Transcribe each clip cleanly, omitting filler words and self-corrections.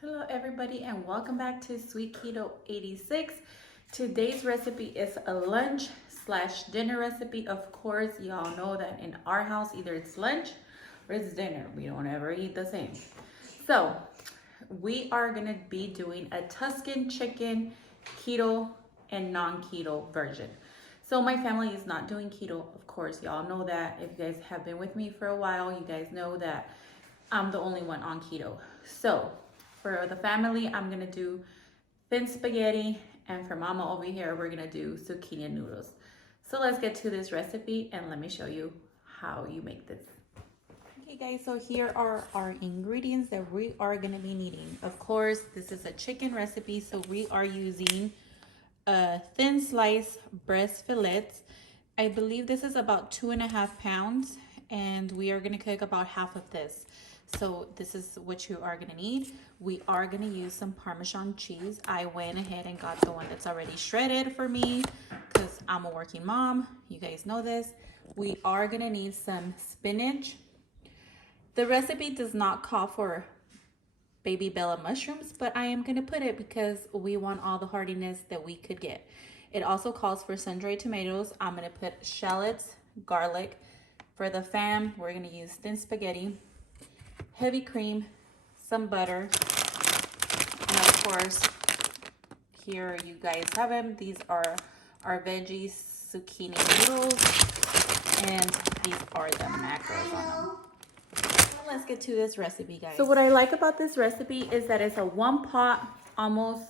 Hello everybody and welcome back to Sweet Keto 86. Today's recipe is a lunch slash dinner recipe. Of course, y'all know that in our house either it's lunch or it's dinner. We don't ever eat the same. So we are gonna be doing a Tuscan chicken keto and non-keto version. So my family is not doing keto, of course, y'all know that. If you guys have been with me for a while, you guys know that I'm the only one on keto. So for the family, I'm gonna do thin spaghetti, and for mama over here, we're gonna do zucchini noodles. So let's get to this recipe and let me show you how you make this. Okay guys, so here are our ingredients that we are gonna be needing. Of course, this is a chicken recipe, so we are using thin slice breast fillets. I believe this is about 2.5 pounds, and we are gonna cook about half of this. So this is what you are gonna need. We are gonna use some Parmesan cheese. I went ahead and got the one that's already shredded for me because I'm a working mom. You guys know this. We are gonna need some spinach. The recipe does not call for baby bella mushrooms, but I am gonna put it because we want all the hardiness that we could get. It also calls for sun-dried tomatoes. I'm gonna put shallots, garlic. For the fam, we're gonna use thin spaghetti, heavy cream, some butter, and of course, here you guys have them. These are our veggies, zucchini noodles, and these are the macros on them. Let's get to this recipe, guys. So what I like about this recipe is that it's a one pot almost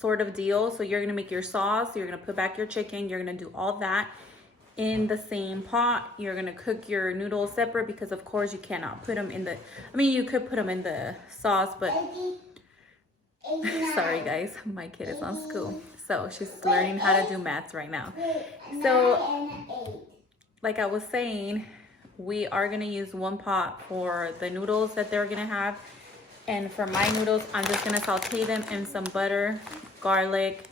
sort of deal. So you're gonna make your sauce, you're gonna put back your chicken, you're gonna do all that in the same pot. You're gonna cook your noodles separate because of course you cannot put them in the, I mean you could put them in the sauce, but sorry guys, my kid is on school. So she's learning how to do maths right now. So like I was saying, we are gonna use one pot for the noodles that they're gonna have. And for my noodles, I'm just gonna saute them in some butter, garlic,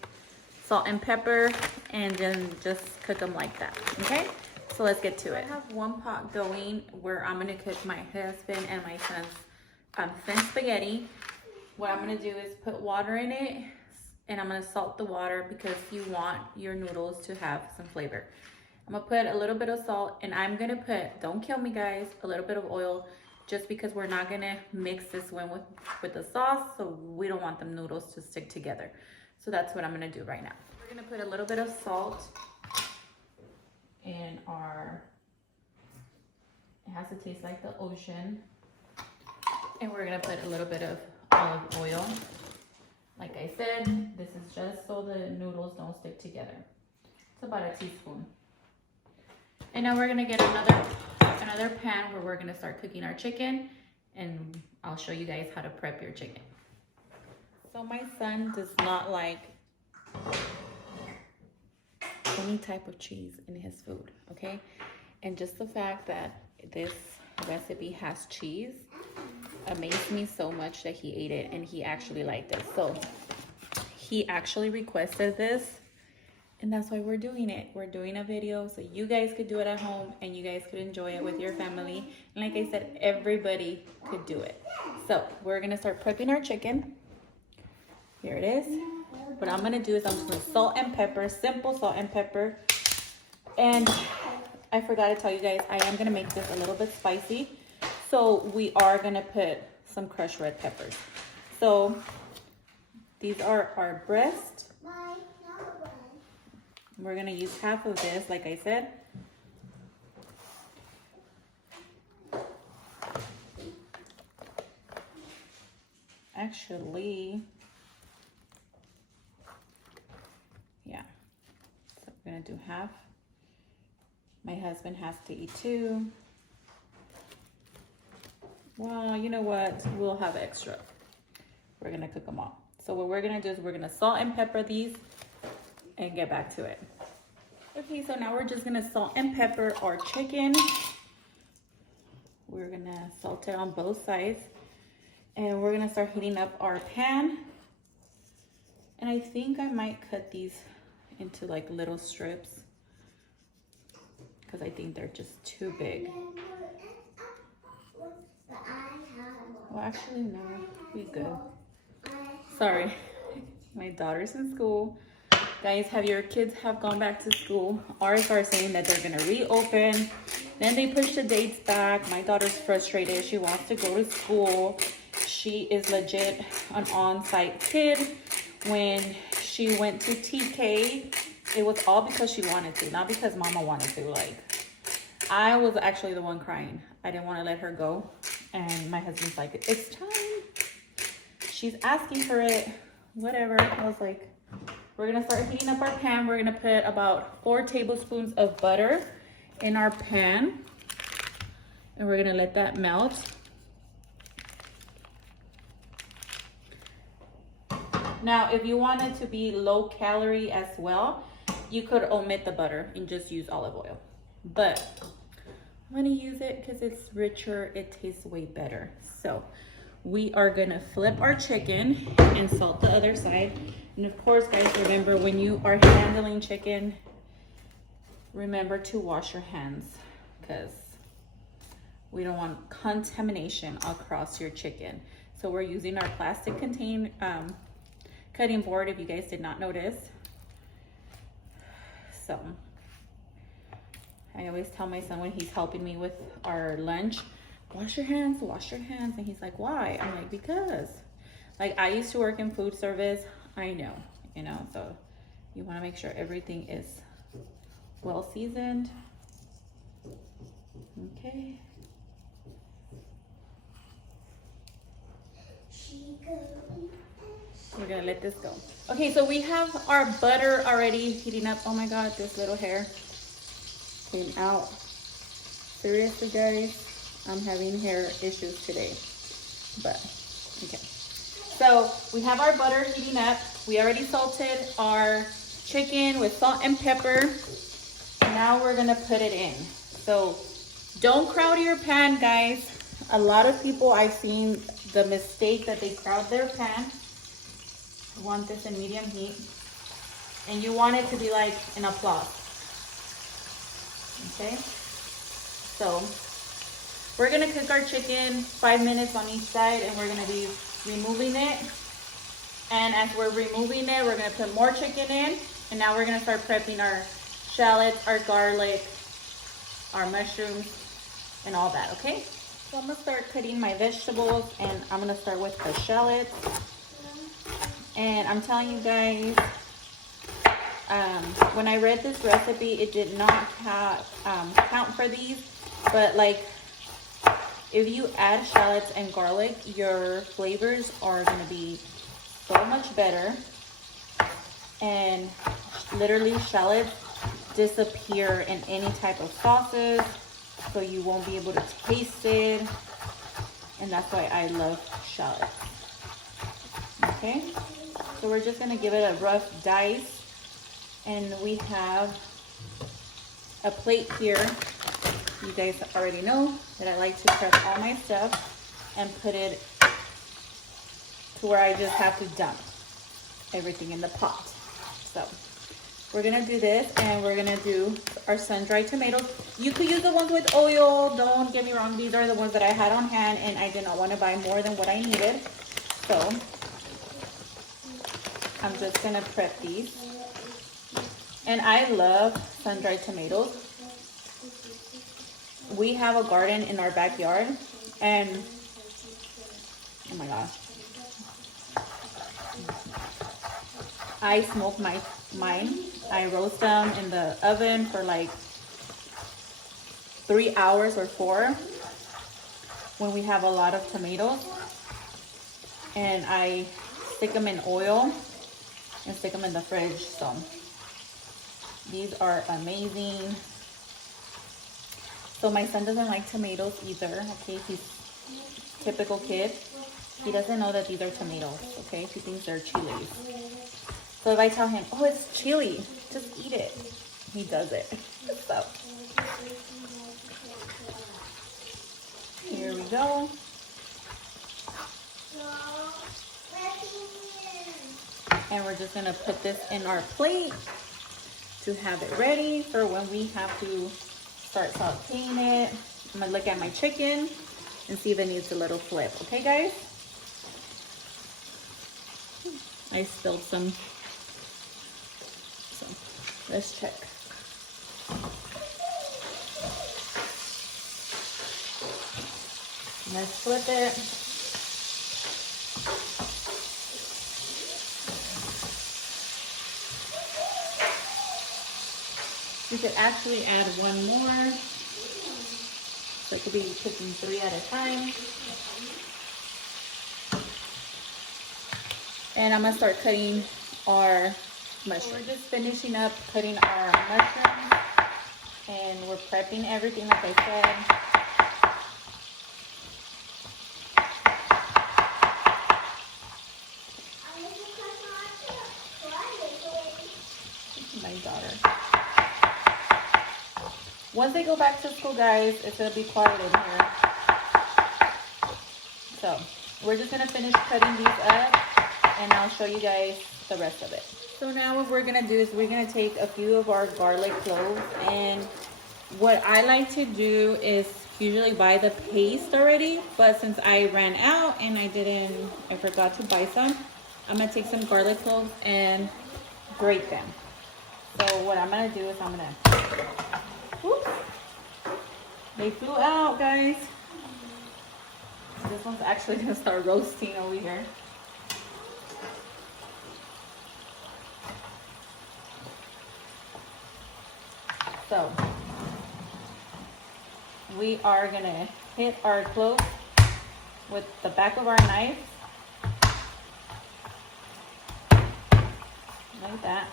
salt and pepper, and then just cook them like that, okay? So let's get to it. I have one pot going where I'm gonna cook my husband and my son's thin spaghetti. What I'm gonna do is put water in it, and I'm gonna salt the water because you want your noodles to have some flavor. I'm gonna put a little bit of salt, and I'm gonna put, don't kill me guys, a little bit of oil, just because we're not gonna mix this one with the sauce, so we don't want the noodles to stick together. So that's what I'm gonna do right now. We're gonna put a little bit of salt in our, it has to taste like the ocean. And we're gonna put a little bit of olive oil. Like I said, this is just so the noodles don't stick together. It's about a teaspoon. And now we're gonna get another pan where we're gonna start cooking our chicken, and I'll show you guys how to prep your chicken. So my son does not like any type of cheese in his food, okay? And just the fact that this recipe has cheese amazed me so much that he ate it and he actually liked it. So he actually requested this, and that's why we're doing it. We're doing a video so you guys could do it at home and you guys could enjoy it with your family. And like I said, everybody could do it. So we're gonna start prepping our chicken. Here it is. What I'm gonna do is I'm just gonna salt and pepper, simple salt and pepper. And I forgot to tell you guys, I am gonna make this a little bit spicy. So we are gonna put some crushed red peppers. So these are our breast. We're gonna use half of this, like I said. Actually, yeah, so we're gonna do half. My husband has to eat too. Well, you know what? We'll have extra. We're gonna cook them all. So what we're gonna do is we're gonna salt and pepper these and get back to it. Okay, so now we're just gonna salt and pepper our chicken. We're gonna salt it on both sides. And we're gonna start heating up our pan. And I think I might cut these into like little strips because I think they're just too big. Well, actually, no, we good. Sorry, my daughter's in school. Guys, have your kids have gone back to school? Ours are saying that they're gonna reopen. Then they push the dates back. My daughter's frustrated. She wants to go to school. She is legit an on-site kid. When she went to TK, it was all because she wanted to, not because mama wanted to. Like, I was actually the one crying. I didn't want to let her go. And my husband's like, it's time. She's asking for it. Whatever. I was like, we're gonna start heating up our pan. We're gonna put about 4 tablespoons of butter in our pan. And we're gonna let that melt. Now, if you want it to be low calorie as well, you could omit the butter and just use olive oil. But I'm gonna use it because it's richer, it tastes way better. So we are gonna flip our chicken and salt the other side. And of course, guys, remember when you are handling chicken, remember to wash your hands because we don't want contamination across your chicken. So we're using our plastic cutting board, if you guys did not notice. So I always tell my son when he's helping me with our lunch, wash your hands, wash your hands. And he's like, why? I'm like, because like I used to work in food service. I know, you know, so you want to make sure everything is well seasoned. Okay. We're gonna let this go. Okay, so we have our butter already heating up. Oh my God, this little hair came out. Seriously, guys, I'm having hair issues today. But, okay. So we have our butter heating up. We already salted our chicken with salt and pepper. Now we're gonna put it in. So don't crowd your pan, guys. A lot of people I've seen the mistake that they crowd their pan. You want this in medium heat. And you want it to be like an applause. Okay? So we're gonna cook our chicken 5 minutes on each side, and we're gonna be removing it. And as we're removing it, we're gonna put more chicken in. And now we're gonna start prepping our shallots, our garlic, our mushrooms, and all that, okay? So I'm gonna start cutting my vegetables, and I'm gonna start with the shallots. And I'm telling you guys, when I read this recipe, it did not count for these, but like if you add shallots and garlic, your flavors are gonna be so much better. And literally shallots disappear in any type of sauces, so you won't be able to taste it. And that's why I love shallots. Okay, so we're just gonna give it a rough dice. And we have a plate here. You guys already know that I like to prep all my stuff and put it to where I just have to dump everything in the pot. So we're gonna do this, and we're gonna do our sun-dried tomatoes. You could use the ones with oil. Don't get me wrong, these are the ones that I had on hand, and I did not want to buy more than what I needed. So I'm just gonna prep these. And I love sun-dried tomatoes. We have a garden in our backyard, and oh my gosh, I smoke mine. I roast them in the oven for like 3 hours or 4 when we have a lot of tomatoes. And I stick them in oil and stick them in the fridge. So these are amazing. So my son doesn't like tomatoes either. Okay, he's a typical kid. He doesn't know that these are tomatoes. Okay, he thinks they're chilies. So if I tell him, oh, it's chili, just eat it, he does it. So here we go. And we're just gonna put this in our plate to have it ready for when we have to start sauteing it. I'm gonna look at my chicken and see if it needs a little flip. Okay, guys? I spilled some. So let's check. Let's flip it. You could actually add one more. So it could be cooking 3 at a time. And I'm gonna start cutting our mushrooms. We're just finishing up cutting our mushrooms, and we're prepping everything like I said. My daughter. Once they go back to school, guys, it's gonna be quiet in here. So we're just gonna finish cutting these up, and I'll show you guys the rest of it. So now what we're gonna do is we're gonna take a few of our garlic cloves, and what I like to do is usually buy the paste already, but since I ran out and I forgot to buy some, I'm gonna take some garlic cloves and grate them. So what I'm gonna do is I'm gonna, whoops, they flew out, guys. This one's actually gonna start roasting over here. So we are gonna hit our cloves with the back of our knife, like that.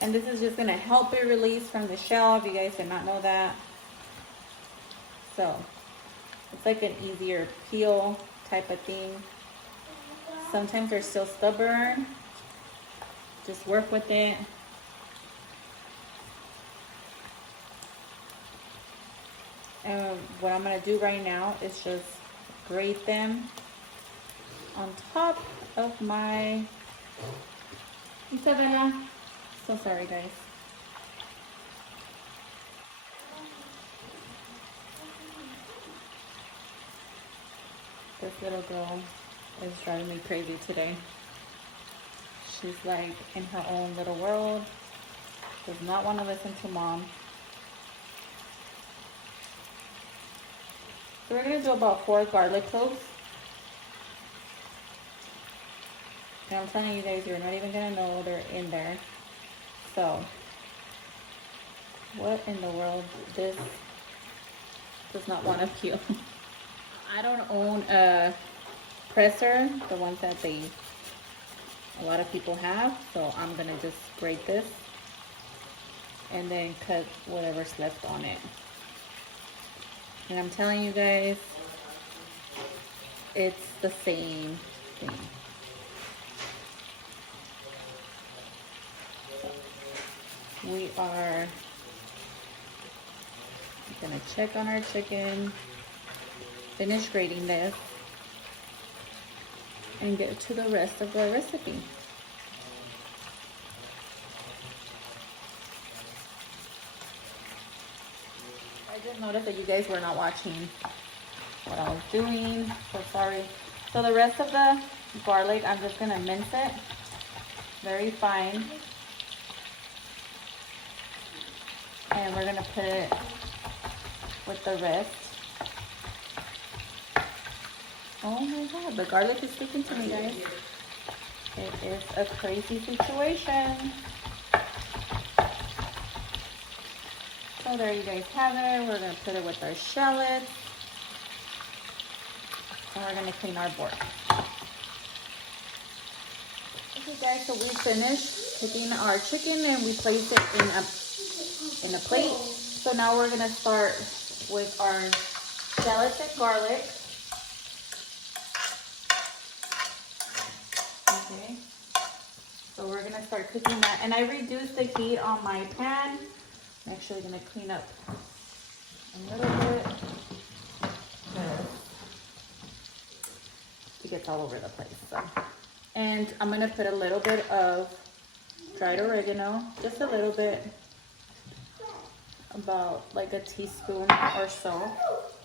And this is just gonna help it release from the shell, if you guys did not know that. So it's like an easier peel type of thing. Sometimes they're still stubborn. Just work with it. And what I'm gonna do right now is just grate them on top of my Isabella. So sorry, guys. This little girl is driving me crazy today. She's like in her own little world. Does not want to listen to mom. So we're gonna do about 4 garlic cloves. And I'm telling you guys, you're not even gonna know they're in there. So, what in the world? This does not want to peel. I don't own a presser, the ones that a lot of people have. So I'm gonna just grate this and then cut whatever's left on it. And I'm telling you guys, it's the same thing. So we are gonna check on our chicken, finish grating this, and get to the rest of our recipe. I just noticed that you guys were not watching what I was doing, so sorry. So the rest of the garlic, I'm just gonna mince it very fine. And we're gonna put it with the rest. Oh my God, the garlic is sticking to me, guys. It is a crazy situation. So there you guys have it. We're gonna put it with our shallots. And we're gonna clean our board. Okay guys, so we finished cooking our chicken and we placed it in a plate. So now we're gonna start with our shallots and garlic. Okay. So we're gonna start cooking that. And I reduced the heat on my pan. I'm actually gonna clean up a little bit. It gets all over the place. So. And I'm gonna put a little bit of dried oregano, just a little bit, about like a teaspoon or so.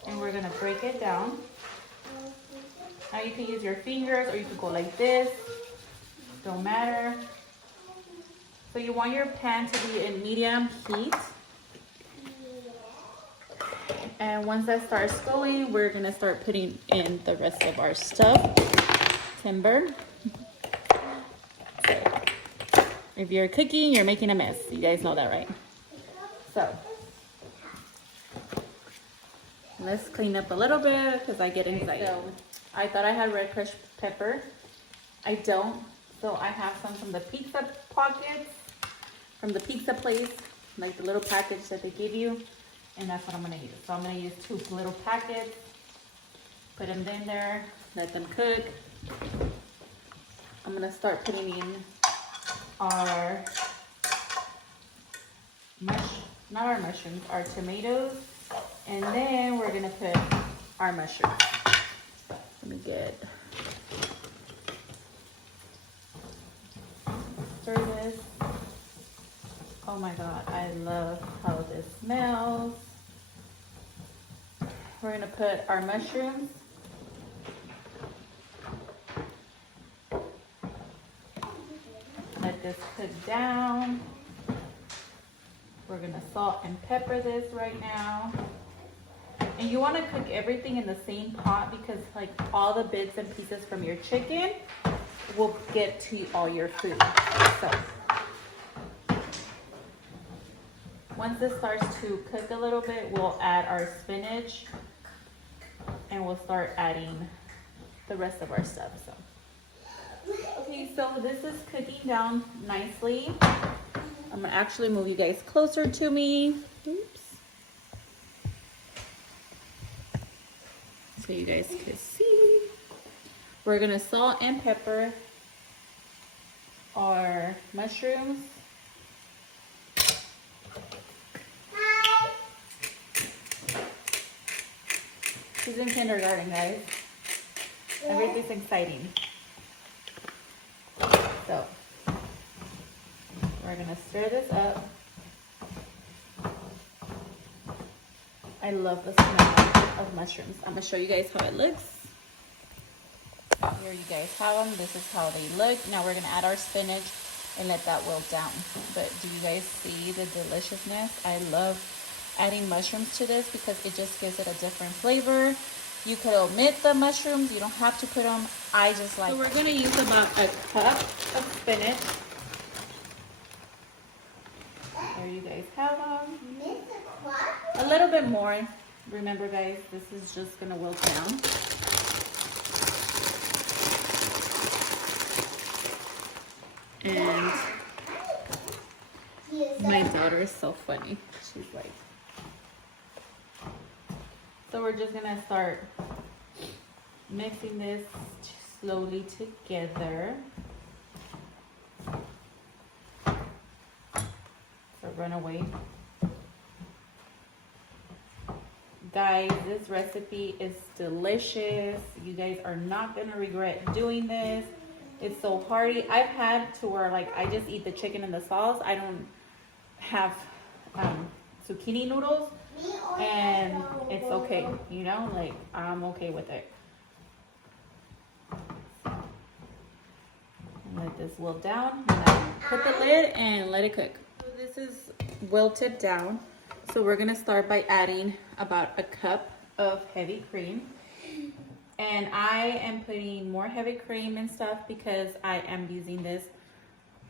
And we're gonna break it down. Now you can use your fingers or you can go like this. Don't matter. So you want your pan to be in medium heat. And once that starts going, we're gonna start putting in the rest of our stuff. Timber. So, if you're cooking, you're making a mess. You guys know that, right? So, let's clean up a little bit because I get excited. So, I thought I had red crushed pepper. I don't. So I have some from the pizza pockets, from the pizza place, like the little package that they give you. And that's what I'm gonna use. So I'm gonna use 2 little packets, put them in there, let them cook. I'm gonna start putting in our not our mushrooms, our tomatoes. And then we're gonna put our mushrooms. Let me get, stir this. Oh my God, I love how this smells. We're gonna put our mushrooms. Let this cook down. We're gonna salt and pepper this right now. And you wanna cook everything in the same pot because like all the bits and pieces from your chicken will get to all your food. So once this starts to cook a little bit, we'll add our spinach and we'll start adding the rest of our stuff. So, okay, so this is cooking down nicely. I'm gonna actually move you guys closer to me. Oops. So you guys can see. We're gonna salt and pepper our mushrooms. She's in kindergarten, guys. Everything's exciting. So, we're gonna stir this up. I love the smell of mushrooms. I'm gonna show you guys how it looks. Here you guys have them. This is how they look. Now we're gonna add our spinach and let that wilt down. But do you guys see the deliciousness? I love adding mushrooms to this because it just gives it a different flavor. You could omit the mushrooms. You don't have to put them. I just like. So we're gonna use about a cup of spinach. There you guys have them. A little bit more. Remember, guys, this is just gonna wilt down. And my daughter is so funny. She's like. So we're just gonna start mixing this slowly together. So run away. Guys, this recipe is delicious. You guys are not gonna regret doing this. It's so hearty. I've had to where like I just eat the chicken and the sauce. I don't have zucchini noodles. And it's okay, you know, like I'm okay with it. Let this wilt down. Put the lid and let it cook. So this is wilted down. So we're gonna start by adding about a cup of heavy cream. And I am putting more heavy cream and stuff because I am using this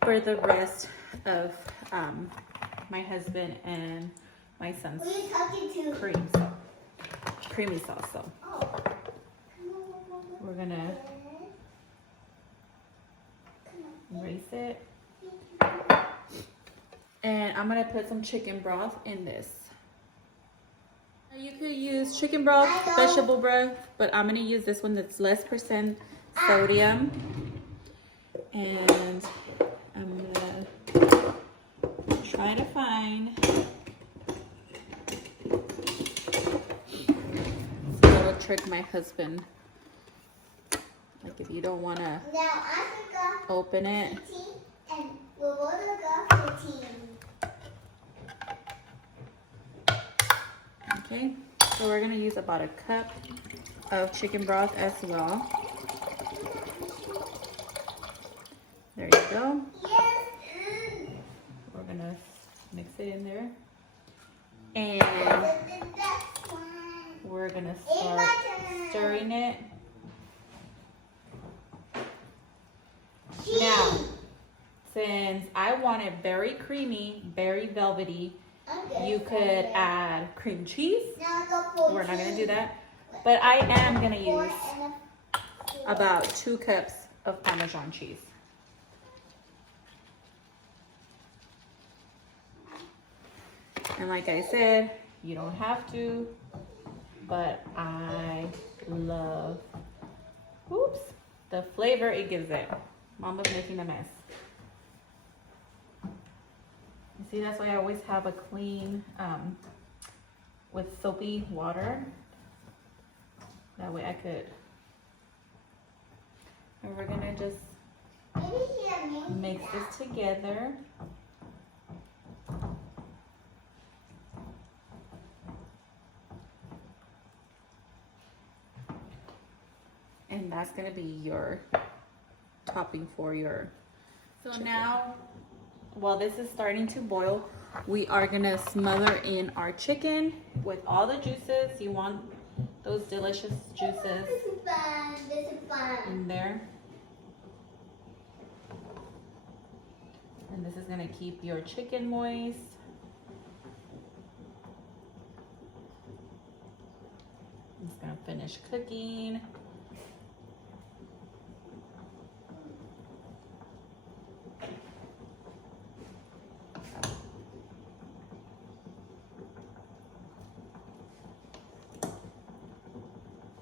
for the rest of my husband and my son's creamy sauce. So we're gonna erase it, and I'm gonna put some chicken broth in this. You could use chicken broth, vegetable broth, but I'm gonna use this one that's less percent sodium, and I'm gonna try to find trick my husband. Like if you don't want to open it. Okay, so we're going to use about a cup of chicken broth as well. And we're gonna start stirring it. Now, since I want it very creamy, very velvety, you could add cream cheese. We're not gonna do that, but I am gonna use about 2 cups of Parmesan cheese. And like I said, you don't have to, but I love, oops, the flavor it gives it. Mama's making a mess. You see, that's why I always have a clean, with soapy water. That way I could, and we're gonna just mix this together. And that's gonna be your topping for your chicken. Now, while this is starting to boil, we are gonna smother in our chicken with all the juices. You want those delicious juices in there. And this is gonna keep your chicken moist. It's gonna finish cooking.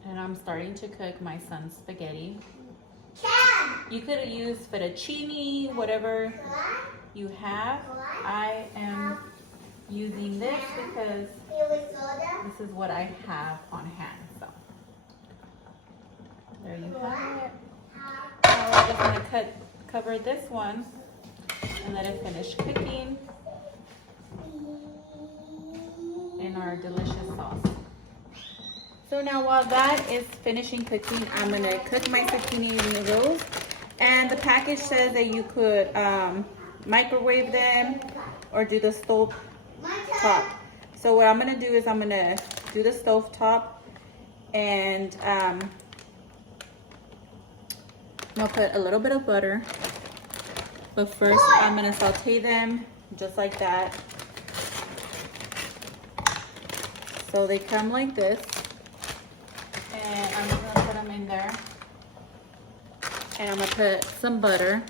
And I'm starting to cook my son's spaghetti. You could use fettuccine, whatever you have. I am using this because this is what I have on hand. So there you have it. Now we're just gonna cover this one and let it finish cooking in our delicious sauce. So now while that is finishing cooking, I'm gonna cook my zucchini noodles. And the package says that you could microwave them or do the stove top. So what I'm gonna do is I'm gonna do the stove top, and I'm gonna put a little bit of butter. But first I'm gonna saute them just like that. So they come like this. And I'm just gonna put them in there. And I'm gonna put some butter.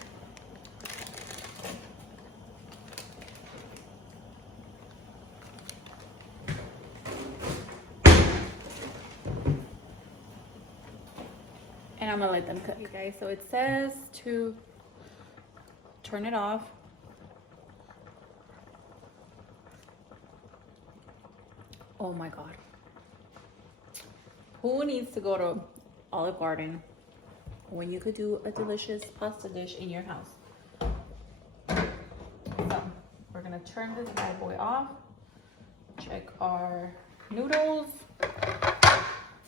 And I'm gonna let them cook. Okay, so it says to turn it off. Oh my God. Who needs to go to Olive Garden when you could do a delicious pasta dish in your house? So we're gonna turn this bad boy off. Check our noodles.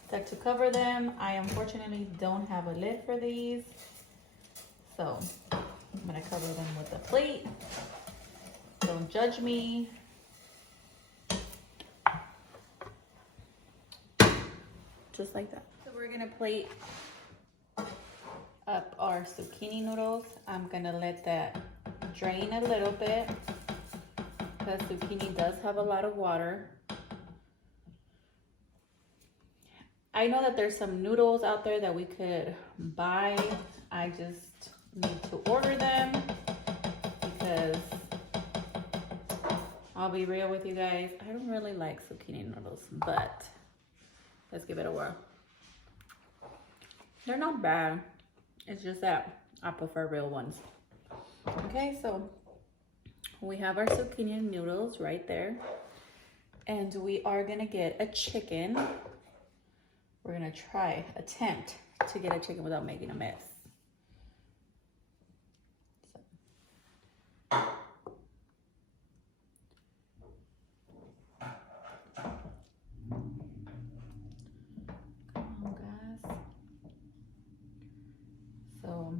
Set to cover them. I unfortunately don't have a lid for these. So I'm gonna cover them with a plate. Don't judge me. Just like that. So we're gonna plate up our zucchini noodles. I'm gonna let that drain a little bit because zucchini does have a lot of water. I know that there's some noodles out there that we could buy. I just need to order them because I'll be real with you guys, I don't really like zucchini noodles, but let's give it a whirl. They're not bad. It's just that I prefer real ones. Okay, so we have our zucchini noodles right there. And we are gonna get a chicken. We're gonna attempt to get a chicken without making a mess. So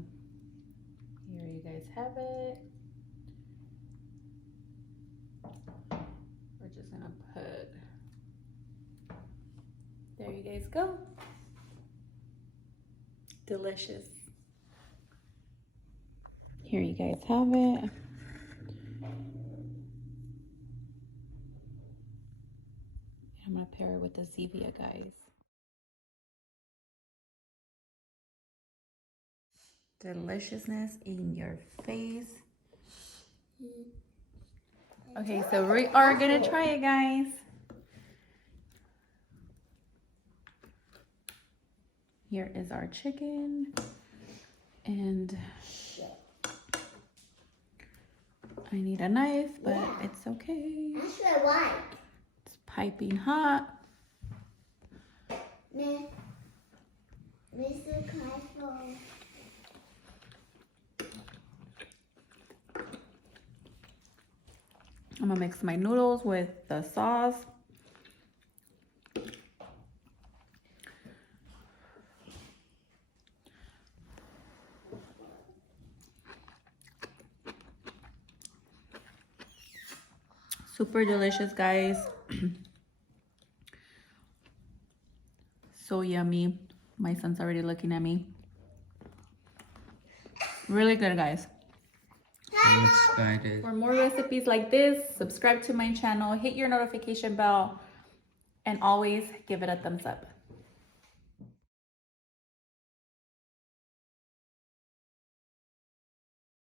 here you guys have it. We're just gonna gonna put, there you guys go. Delicious. Here you guys have it. I'm gonna pair it with the Zevia, guys. Deliciousness in your face. Okay, so we are gonna try it, guys. Here is our chicken. And I need a knife, but it's okay. Actually, why? It's piping hot. Mr. Cashflow. I'm gonna mix my noodles with the sauce. Super delicious, guys. So yummy. My son's already looking at me. Really good, guys. I'm excited. For more recipes like this, subscribe to my channel, hit your notification bell, and always give it a thumbs up.